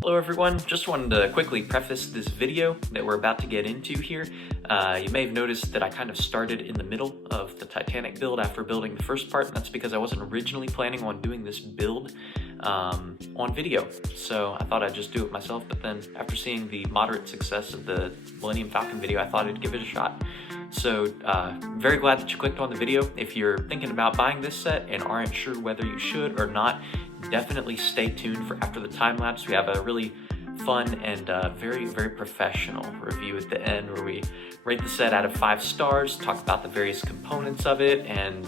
Hello everyone, just wanted to quickly preface this video that we're about to get into here. You may have noticed that I kind of started in the middle of the Titanic build after building the first part, and that's because I wasn't originally planning on doing this build on video. So I thought I'd just do it myself, but then after seeing the moderate success of the Millennium Falcon video, I thought I'd give it a shot. So very glad that you clicked on the video. If you're thinking about buying this set and aren't sure whether you should or not, definitely stay tuned for after the time lapse. We have a really fun and very professional review at the end where we rate the set out of 5 stars, talk about the various components of it, and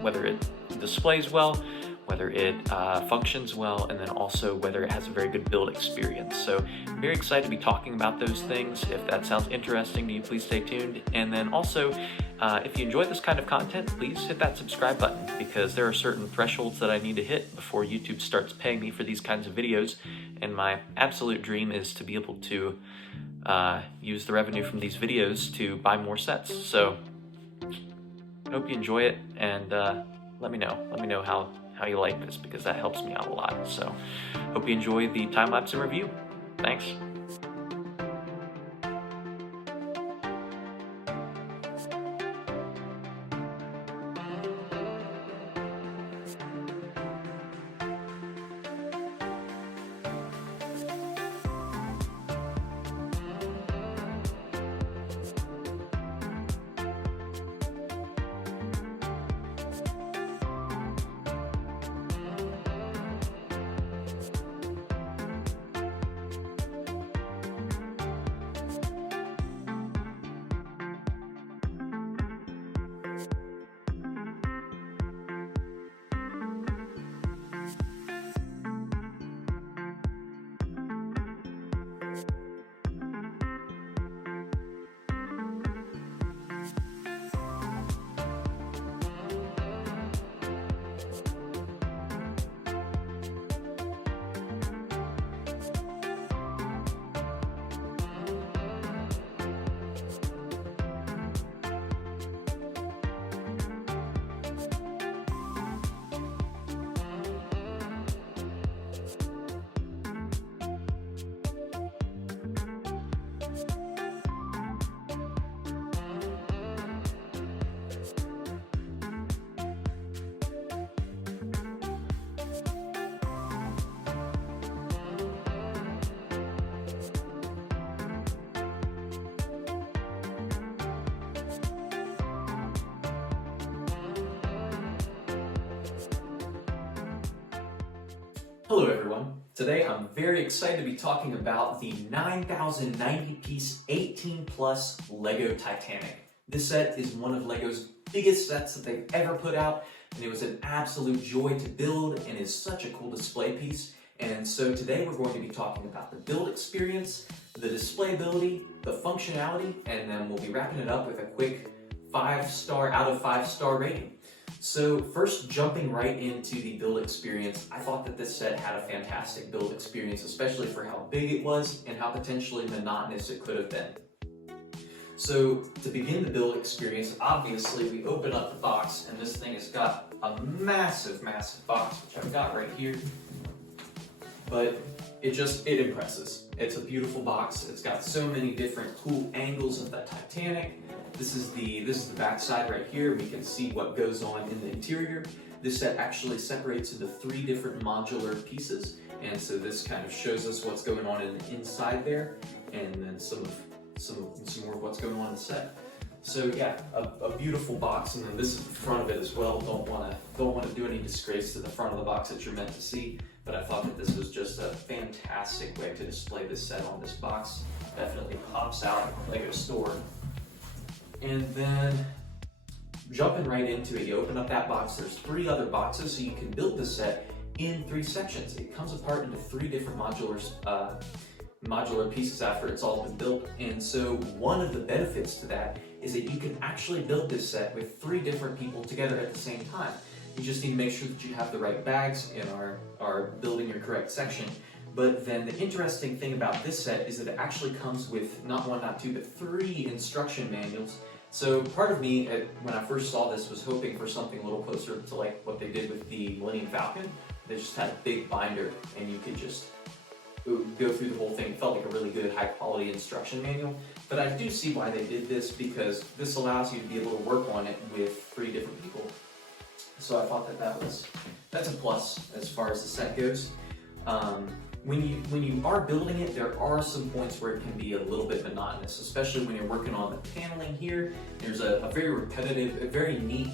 whether it displays well, whether it functions well, and then also whether it has a very good build experience. So I'm very excited to be talking about those things. If that sounds interesting to you, please stay tuned. And then also, if you enjoy this kind of content, please hit that subscribe button, because there are certain thresholds that I need to hit before YouTube starts paying me for these kinds of videos. And my absolute dream is to be able to use the revenue from these videos to buy more sets. So I hope you enjoy it, and let me know how you like this, because that helps me out a lot. So hope you enjoy the time lapse and review. Thanks. Hello everyone. Today I'm very excited to be talking about the 9,090 piece 18 plus Lego Titanic. This set is one of Lego's biggest sets that they've ever put out, and it was an absolute joy to build and is such a cool display piece. And so today we're going to be talking about the build experience, the displayability, the functionality, and then we'll be wrapping it up with a quick 5-star out of 5-star rating. So first, jumping right into the build experience, I thought that this set had a fantastic build experience, especially for how big it was and how potentially monotonous it could have been. So to begin the build experience, obviously we open up the box, and this thing has got a massive box, which I've got right here. But it impresses. It's a beautiful box. It's got so many different cool angles of the Titanic. This is the back side right here. We can see what goes on in the interior. This set actually separates into 3 different modular pieces, and so this kind of shows us what's going on in the inside there, and then some more of what's going on in the set. So yeah, a beautiful box, and then this is the front of it as well. Don't want to do any disgrace to the front of the box that you're meant to see, but I thought that this was just a fantastic way to display this set on this box. Definitely pops out like a store. And then jumping right into it, you open up that box, there's 3 other boxes, so you can build this set in 3 sections. It comes apart into 3 different modular pieces after it's all been built. And so one of the benefits to that is that you can actually build this set with 3 different people together at the same time. You just need to make sure that you have the right bags and are building your correct section. But then the interesting thing about this set is that it actually comes with not one, not two, but 3 instruction manuals. So part of me, when I first saw this, was hoping for something a little closer to like what they did with the Millennium Falcon. They just had a big binder and you could just go through the whole thing. It felt like a really good, high quality instruction manual. But I do see why they did this, because this allows you to be able to work on it with 3 different people. So I thought that's a plus as far as the set goes. When you are building it, there are some points where it can be a little bit monotonous, especially when you're working on the paneling here. There's a very repetitive, a very neat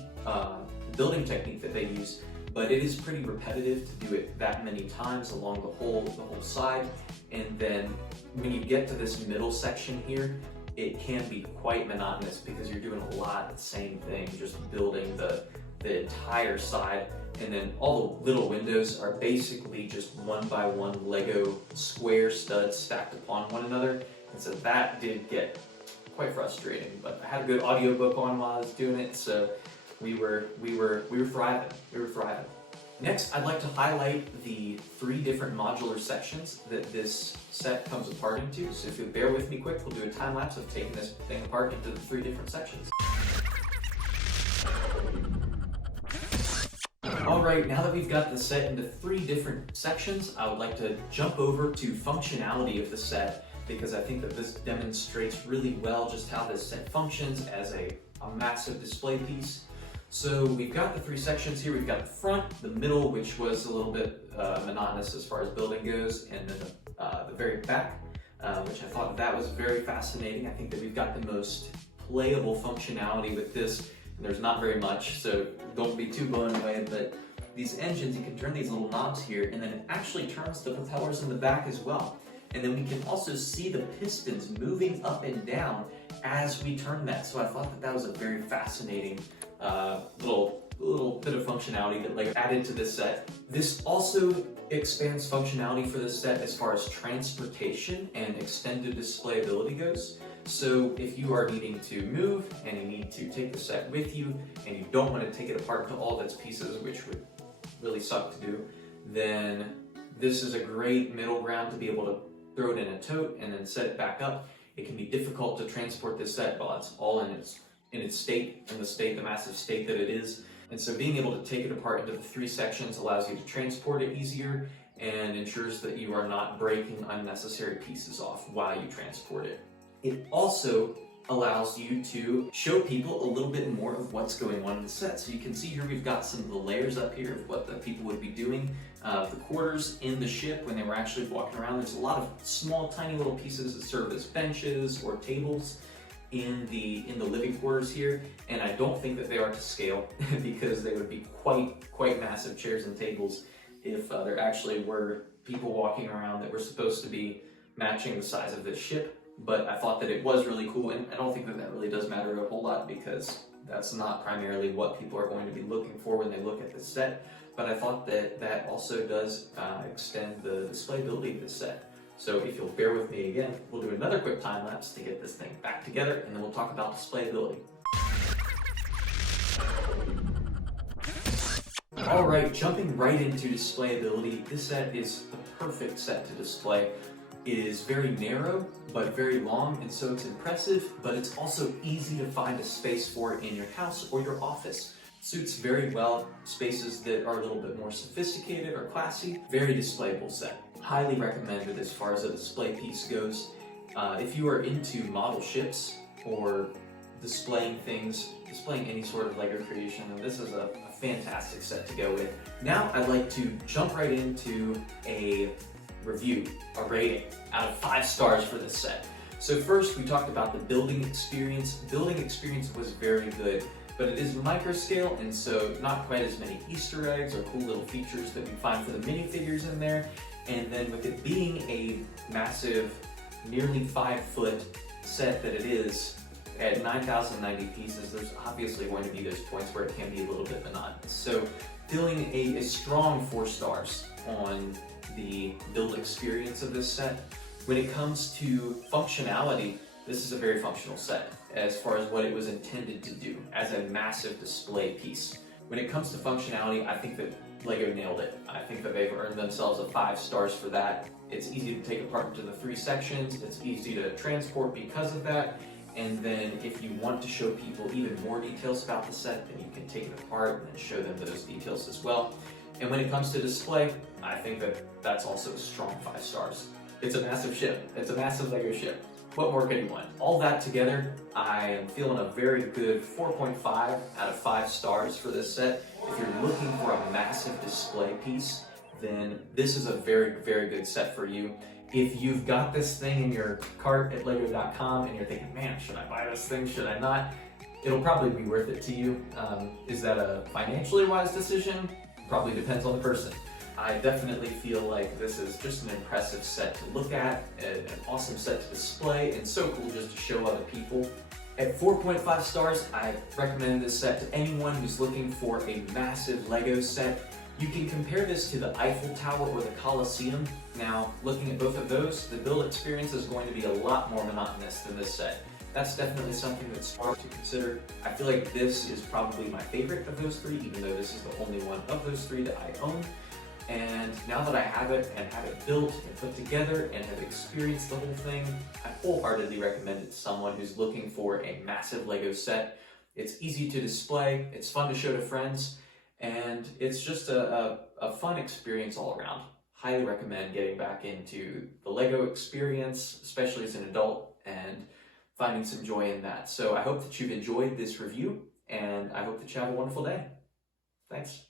building technique that they use, but it is pretty repetitive to do it that many times along the whole side. And then when you get to this middle section here, it can be quite monotonous because you're doing a lot of the same thing, just building the entire side. And then all the little windows are basically just 1 by 1 Lego square studs stacked upon one another. And so that did get quite frustrating, but I had a good audiobook on while I was doing it, so we were thriving. Next, I'd like to highlight the 3 different modular sections that this set comes apart into. So if you'll bear with me quick, we'll do a time lapse of taking this thing apart into the 3 different sections. Alright, now that we've got the set into 3 different sections, I would like to jump over to functionality of the set, because I think that this demonstrates really well just how this set functions as a massive display piece. So we've got the 3 sections here. We've got the front, the middle, which was a little bit monotonous as far as building goes, and then the very back, which I thought that was very fascinating. I think that we've got the most playable functionality with this. There's not very much, so don't be too blown away, but these engines, you can turn these little knobs here, and then it actually turns the propellers in the back as well. And then we can also see the pistons moving up and down as we turn that. So I thought that was a very fascinating little bit of functionality that Lego added to this set. This also expands functionality for this set as far as transportation and extended displayability goes. So if you are needing to move and you need to take the set with you and you don't want to take it apart to all of its pieces, which would really suck to do, then this is a great middle ground to be able to throw it in a tote and then set it back up. It can be difficult to transport this set while it's all in its state, the massive state that it is. And so being able to take it apart into the 3 sections allows you to transport it easier and ensures that you are not breaking unnecessary pieces off while you transport it. It also allows you to show people a little bit more of what's going on in the set. So you can see here we've got some of the layers up here of what the people would be doing. The quarters in the ship when they were actually walking around. There's a lot of small, tiny little pieces that serve as benches or tables in the living quarters here, and I don't think that they are to scale because they would be quite massive chairs and tables if there actually were people walking around that were supposed to be matching the size of this ship. But I thought that it was really cool, and I don't think that really does matter a whole lot because that's not primarily what people are going to be looking for when they look at the set. But I thought that also does extend the displayability of the set. So if you'll bear with me again, we'll do another quick time lapse to get this thing back together, and then we'll talk about displayability. All right, jumping right into displayability, this set is the perfect set to display. It is very narrow, but very long, and so it's impressive, but it's also easy to find a space for it in your house or your office. Suits very well spaces that are a little bit more sophisticated or classy. Very displayable set. Highly recommended as far as a display piece goes. If you are into model ships or displaying any sort of Lego creation, then this is a fantastic set to go with. Now I'd like to jump right into a review, a rating out of 5 stars for this set. So first we talked about the building experience. Building experience was very good, but it is micro scale, and so not quite as many Easter eggs or cool little features that we find for the minifigures in there. And then with it being a massive, nearly 5-foot set that it is, at 9,090 pieces, there's obviously going to be those points where it can be a little bit monotonous. So feeling a strong 4 stars on the build experience of this set. When it comes to functionality, this is a very functional set as far as what it was intended to do as a massive display piece. When it comes to functionality, I think that Lego nailed it. I think that they've earned themselves a 5 stars for that. It's easy to take apart into the 3 sections. It's easy to transport because of that. And then if you want to show people even more details about the set, then you can take it apart and show them those details as well. And when it comes to display, I think that that's also a strong 5 stars. It's a massive ship. It's a massive Lego ship. What more could you want? All that together, I am feeling a very good 4.5 out of 5 stars for this set. If you're looking for a massive display piece, then this is a very, very good set for you. If you've got this thing in your cart at lego.com and you're thinking, man, should I buy this thing, should I not? It'll probably be worth it to you. Is that a financially wise decision? Probably depends on the person. I definitely feel like this is just an impressive set to look at, an awesome set to display, and so cool just to show other people. At 4.5 stars, I recommend this set to anyone who's looking for a massive Lego set. You can compare this to the Eiffel Tower or the Colosseum. Now, looking at both of those, the build experience is going to be a lot more monotonous than this set. That's definitely something that's smart to consider. I feel like this is probably my favorite of those three, even though this is the only one of those three that I own. And now that I have it and have it built and put together and have experienced the whole thing, I wholeheartedly recommend it to someone who's looking for a massive Lego set. It's easy to display, it's fun to show to friends, and it's just a fun experience all around. Highly recommend getting back into the Lego experience, especially as an adult, and finding some joy in that. So I hope that you've enjoyed this review, and I hope that you have a wonderful day. Thanks.